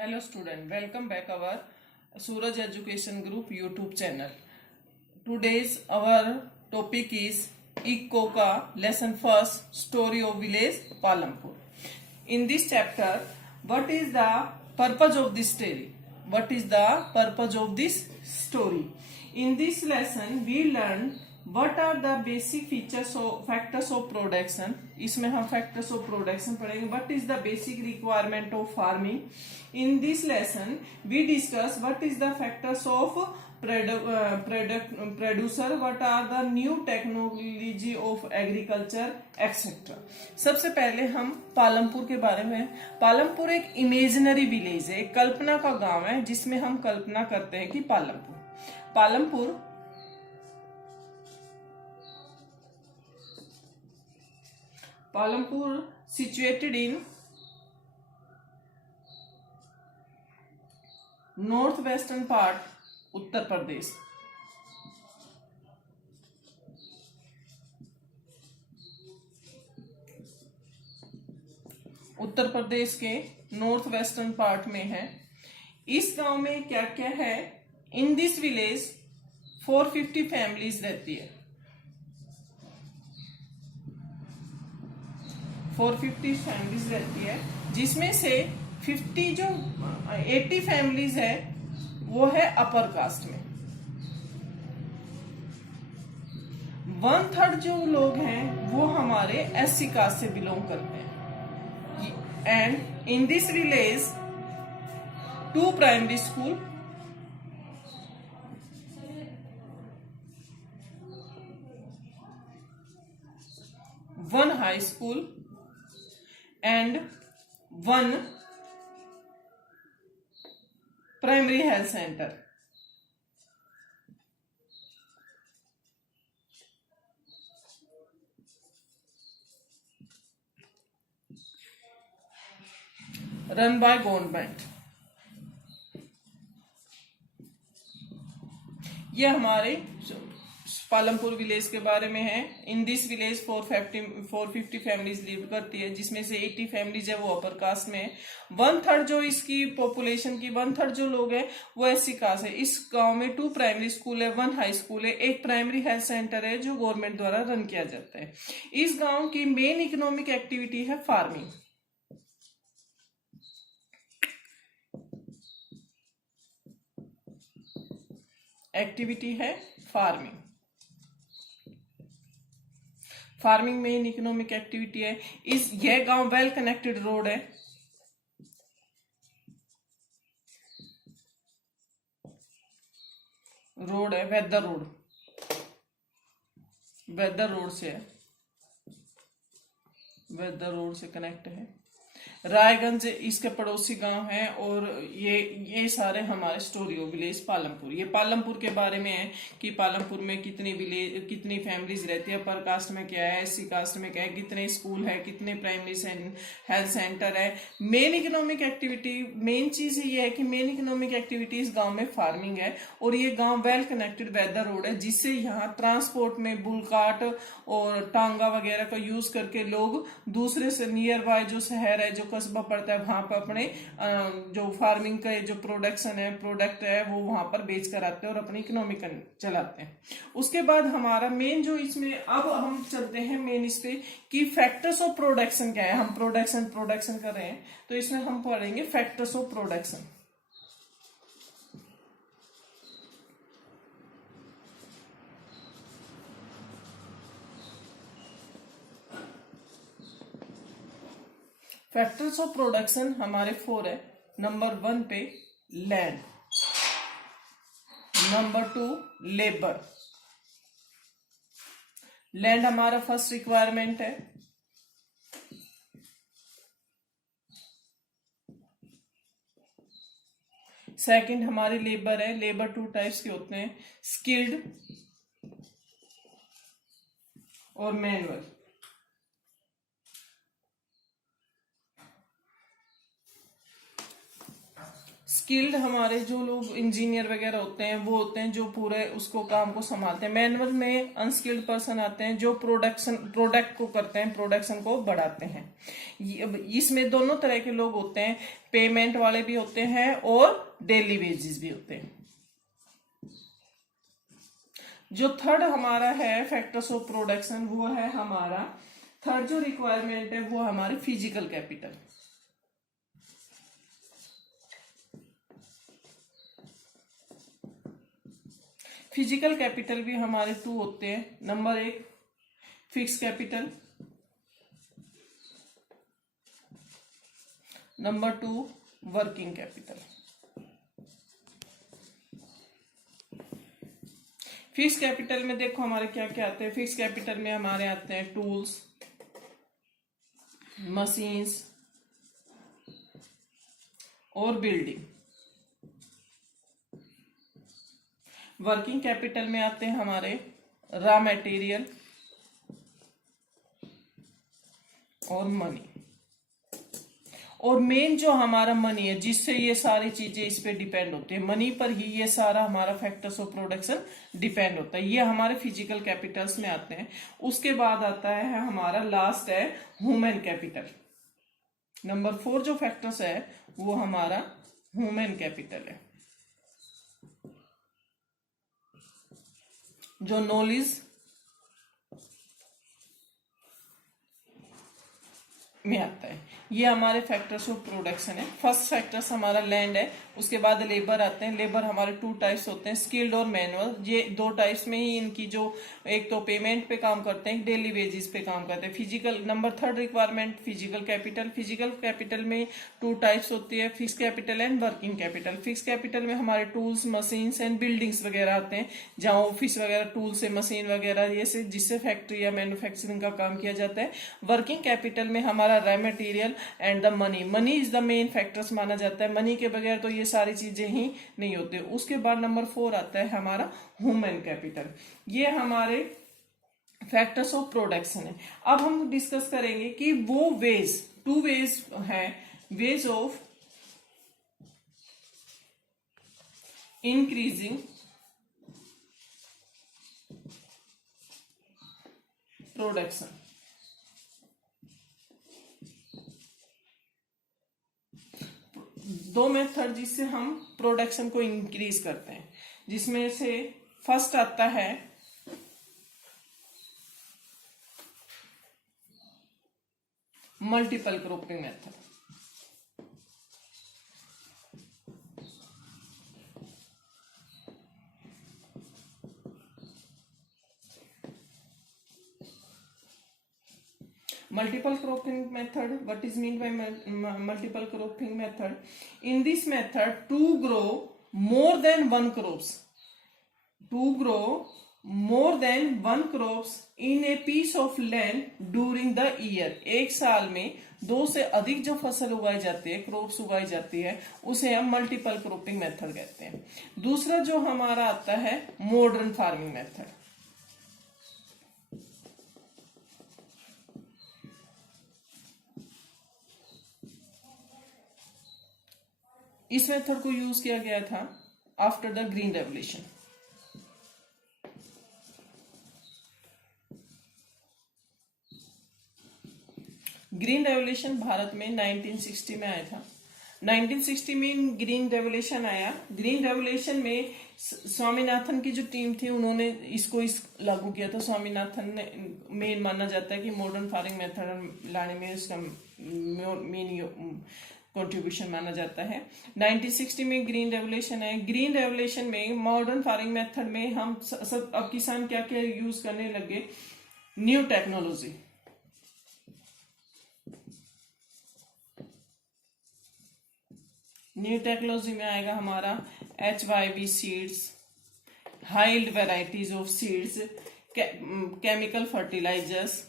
Hello student, welcome back our Suraj Education Group YouTube channel. Today's our topic is Ikoka lesson first story of village Palampur. In this chapter, what is the purpose of this story? What is the purpose of this story? In this lesson, we learn what are the basic features of factors of production. इसमें हम factors of production पढ़ेंगे. What is the basic requirement of farming? In this lesson, we discuss what is the factors of producer, what are the new technology of agriculture, etc. सबसे पहले हम पालमपुर के बारे में. पालमपुर एक इमेजिनरी विलेज है, एक कल्पना का गांव है जिसमें हम कल्पना करते हैं कि Palampur situated in north western part Uttar Pradesh. Uttar Pradesh के नॉर्थ वेस्टर्न पार्ट में है. इस गांव में क्या क्या है? इन दिस विलेज 450 फैमिलीज रहती है. 450 फैमिलीज रहती है, जिसमें से 80 फैमिलीज है वो है अपर कास्ट में. 1/3 जो लोग हैं वो हमारे SC कास्ट से बिलोंग करते हैं. And in this village 2 primary school, 1 high school and 1 primary health center. Run by government. ये हमारे पालमपुर विलेज के बारे में है. In this village 450 families live करती है, जिसमें से 80 फैमिलीज है वो अपर कास्ट में है. 1/3 जो इसकी पॉपुलेशन की 1/3 जो लोग हैं वो SC कास्ट है. इस गांव में 2 प्राइमरी स्कूल है, 1 हाई स्कूल है, 1 प्राइमरी हेल्थ सेंटर है जो गवर्नमेंट द्वारा रन किया जाता है. इस गांव की मेन इकोनॉमिक एक्टिविटी है farming. Farming main economic activity है. यह गांव वेल कनेक्टेड रोड है. वेदर रोड से कनेक्ट है. रायगंज इसके पड़ोसी गांव है. और ये सारे हमारे स्टोरी ऑफ विलेज पालमपुर. ये पालमपुर के बारे में है कि पालमपुर में कितनी फैमिलीज रहती है, पर कास्ट में क्या है, SC कास्ट में क्या है, कितने स्कूल है, कितने प्राइमरी हेल्थ सेंटर है. मेन इकोनॉमिक एक्टिविटी, मेन चीज ये है कि मेन इकोनॉमिक एक्टिविटी इस गाँव में फार्मिंग है. और ये गाँव वेल कनेक्टेड वेदर रोड है, जिससे यहाँ ट्रांसपोर्ट में बुलकाट और टांगा वगैरह का यूज करके लोग दूसरे से नियर बाय जो शहर है, जो कस्बा पड़ता है, वहां पर अपने जो फार्मिंग का जो प्रोडक्ट है वो वहां पर बेच कर आते हैं और अपनी इकोनॉमी चलाते हैं. उसके बाद हमारा मेन जो इसमें, अब हम चलते हैं मेन इस पे कि फैक्टर्स ऑफ प्रोडक्शन क्या है. हम प्रोडक्शन कर रहे हैं तो इसमें हम पढ़ेंगे factors of production. Factors of production हमारे 4 है. नंबर 1 पे लैंड, नंबर 2 लेबर. लैंड हमारा फर्स्ट रिक्वायरमेंट है. सेकंड हमारी लेबर है. लेबर 2 टाइप्स के होते हैं, स्किल्ड और मैनुअल. स्किल्ड हमारे जो लोग इंजीनियर वगैरह होते हैं वो होते हैं जो पूरे उसको काम को संभालते हैं। मैनुअल में अनस्किल्ड पर्सन आते हैं जो प्रोडक्ट को करते हैं, प्रोडक्शन को बढ़ाते हैं। इसमें दोनों तरह के लोग होते हैं, पेमेंट वाले भी होते हैं और डेली वेजेस भी होते हैं। जो थर्ड हमारा है फैक्टर्स ऑफ प्रोडक्शन, वो है हमारा थर्ड जो रिक्वायरमेंट है वो हमारे फिजिकल कैपिटल। फिजिकल कैपिटल भी हमारे टू होते हैं। नंबर एक fix capital, number two working capital. Fix capital में देखो हमारे क्या क्या आते हैं। फिक्स कैपिटल में हमारे आते हैं टूल्स, मशीन्स और बिल्डिंग। वर्किंग कैपिटल में आते हैं हमारे रॉ मटेरियल और मनी। और मेन जो हमारा मनी है जिससे ये सारी चीजें इस पे डिपेंड होती है, मनी पर ही ये सारा हमारा फैक्टर्स ऑफ प्रोडक्शन डिपेंड होता है। ये हमारे फिजिकल कैपिटल्स में आते हैं। उसके बाद आता है हमारा लास्ट है ह्यूमन कैपिटल। नंबर 4 जो फैक्टर्स है वो हमारा ह्यूमन कैपिटल है, जो नॉलेज में आता है। ये हमारे फैक्टर्स ऑफ प्रोडक्शन है। फर्स्ट फैक्टर्स हमारा लैंड है, उसके बाद लेबर आते हैं। लेबर हमारे टू टाइप्स होते हैं, स्किल्ड और मैनुअल। ये दो टाइप्स में ही इनकी जो एक तो पेमेंट पे काम करते हैं, डेली वेजेस पे काम करते हैं। Physical number third requirement physical capital. Physical capital में टू टाइप्स होती है, fix capital and working capital. Fix capital में हमारे टूल्स, मशीन्स एंड बिल्डिंग्स वगैरह आते हैं, जहाँ ऑफिस वगैरह टूल से मशीन वगैरह ये से जिससे फैक्ट्री या मैन्युफैक्चरिंग का काम किया जाता है। वर्किंग कैपिटल में हमारा raw material and the money. Money is the main factors माना जाता है, मनी के बगैर तो ये सारी चीजें ही नहीं होती। उसके बाद नंबर 4 आता है हमारा ह्यूमन कैपिटल। ये हमारे फैक्टर्स ऑफ प्रोडक्शन है। अब हम डिस्कस करेंगे कि वो वेज, टू वेज है, वेज ऑफ इंक्रीजिंग प्रोडक्शन। दो मेथड जिससे हम प्रोडक्शन को इंक्रीज करते हैं, जिसमें से फर्स्ट आता है multiple cropping method. Multiple cropping method, what is mean by multiple cropping method? In this method, to grow more than one crops, in a piece of land during the year, एक साल में दो से अधिक जो फसल उगाई जाती है, क्रॉप्स उगाई जाती है, उसे हम मल्टीपल क्रॉपिंग मेथड कहते हैं। दूसरा जो हमारा आता है मॉडर्न फार्मिंग मेथड। इस मेथड को यूज किया गया था after the green revolution. Green revolution Bharat में 1960 में आया था। 1960 में ग्रीन रेवोल्यूशन आया। ग्रीन रेवोल्यूशन में स्वामीनाथन की जो टीम थी उन्होंने इसको लागू किया था। स्वामीनाथन ने मेन माना जाता है कि मॉडर्न फार्मिंग मेथड लाने में इसका मेन कंट्रीब्यूशन माना जाता है। 1960 में ग्रीन रेवोल्यूशन है। ग्रीन रेवोल्यूशन में मॉडर्न फार्मिंग मेथड में हम सब अब किसान क्या क्या यूज करने लगे, न्यू टेक्नोलॉजी। न्यू टेक्नोलॉजी में आएगा हमारा HYV seeds, high yield varieties of seeds, chemical fertilizers,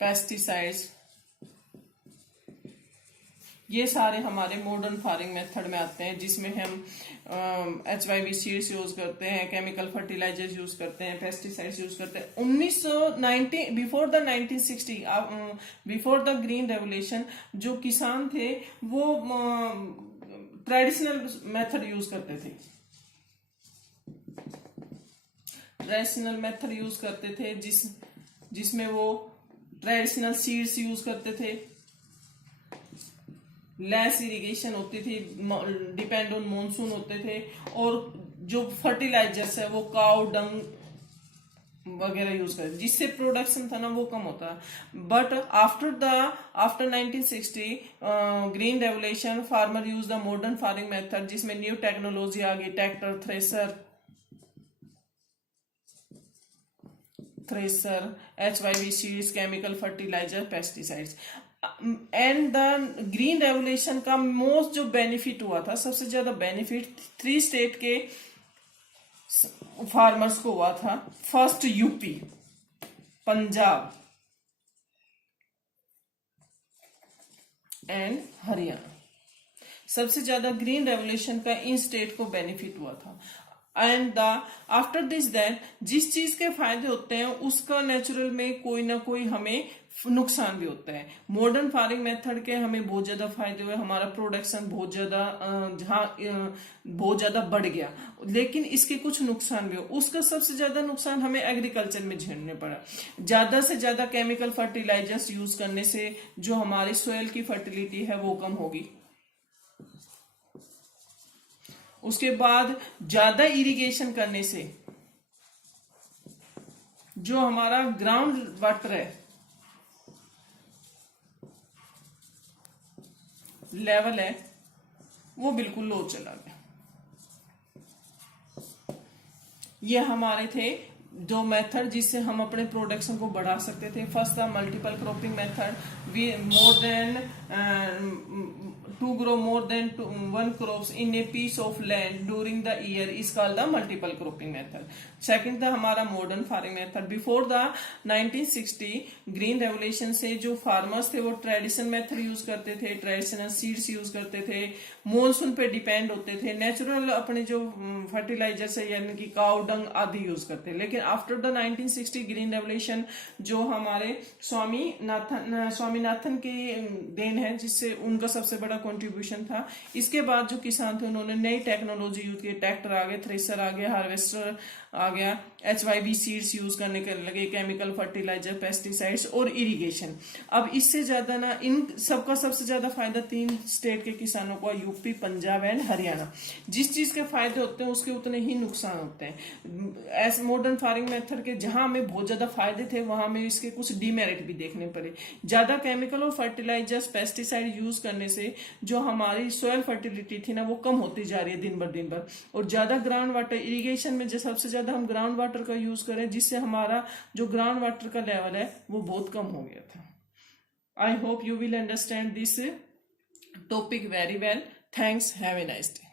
pesticides, ये सारे हमारे मॉडर्न फार्मिंग मेथड में आते हैं, जिसमें हम HYV सीड्स यूज करते हैं, केमिकल फर्टिलाइजर्स यूज करते हैं, पेस्टिसाइड्स यूज करते हैं। 1990 before the 1960 before the green revolution जो किसान थे वो ट्रेडिशनल मेथड यूज करते थे, ट्रेडिशनल मेथड यूज करते थे जिसमें वो ट्रेडिशनल सीड्स यूज करते थे, लेस इरिगेशन होती थी, डिपेंड ऑन मॉनसून होते थे, और जो फर्टिलाइजर्स है वो काउ डंग वगैरह यूज करते, जिससे प्रोडक्शन था ना वो कम होता। But after 1960 green revolution farmer use the modern farming method, जिसमें न्यू टेक्नोलॉजी आ गई, tractor, thresher, HYV seeds, chemical fertiliser, pesticides. And the green revolution का मोस्ट जो बेनिफिट हुआ था, सबसे ज्यादा बेनिफिट 3 स्टेट के फार्मर्स को हुआ था। First UP, Punjab and Haryana. सबसे ज्यादा ग्रीन रेवोल्यूशन का इन स्टेट को बेनिफिट हुआ था। एंड आफ्टर दिस देन जिस चीज के फायदे होते हैं उसका नेचुरल में कोई ना कोई हमें नुकसान भी होता है। मॉडर्न फार्मिंग मेथड के हमें बहुत ज्यादा फायदे हुए, हमारा प्रोडक्शन बहुत ज्यादा बढ़ गया, लेकिन इसके कुछ नुकसान भी हो। उसका सबसे ज्यादा नुकसान हमें एग्रीकल्चर में झेलने पड़ा। ज्यादा से ज्यादा केमिकल फर्टिलाइजर्स यूज करने से जो हमारी सोयल की फर्टिलिटी है वो कम होगी। उसके बाद ज्यादा इरिगेशन करने से जो हमारा ग्राउंड वाटर है लेवल है वो बिल्कुल लो चला गया। ये हमारे थे दो मेथड जिससे हम अपने प्रोडक्शन को बढ़ा सकते थे। फर्स्ट था multiple cropping method, to grow more than one crops in a piece of land during the year is called the multiple cropping method. Second था हमारा modern farming method. Before the 1960 green revolution से जो farmers थे वो traditional method use करते थे, traditional seeds use करते थे, मॉनसून पे डिपेंड होते थे, नेचुरल अपने जो फर्टिलाइजर्स है यानी कि काउ डंग आदि यूज करते। लेकिन आफ्टर द 1960 ग्रीन रेवोल्यूशन जो हमारे स्वामीनाथन की देन है, जिससे उनका सबसे बड़ा कंट्रीब्यूशन था। इसके बाद जो किसान थे उन्होंने नई टेक्नोलॉजी यूज की, ट्रैक्टर आ गए, थ्रेसर आ गया, हार्वेस्टर आ गया, HYV सीड्स यूज करने के लगे, केमिकल फर्टिलाइजर, पेस्टिसाइड्स और इरिगेशन। अब इससे ज्यादा ना इन सबका सबसे ज्यादा फायदा 3 स्टेट के किसानों को, यूपी, पंजाब एंड हरियाणा। जिस चीज के फायदे होते हैं उसके उतने ही नुकसान होते हैं। एज मॉडर्न फार्मिंग मेथड के जहां हमें बहुत ज्यादा फायदे थे वहां हमें इसके कुछ डीमेरिट भी देखने पड़े। ज्यादा केमिकल और फर्टिलाइजर्स, पेस्टिसाइड यूज करने से जो हमारी सोयल फर्टिलिटी थी ना वो कम होती जा रही है दिन भर। और ज्यादा ग्राउंड वाटर इरिगेशन में जो सबसे ज्यादा हम ग्राउंड वाटर का यूज करें, जिससे हमारा जो ग्राउंड वाटर का लेवल है वो बहुत कम हो गया था। I hope you will understand this topic very well. Thanks, have a nice day.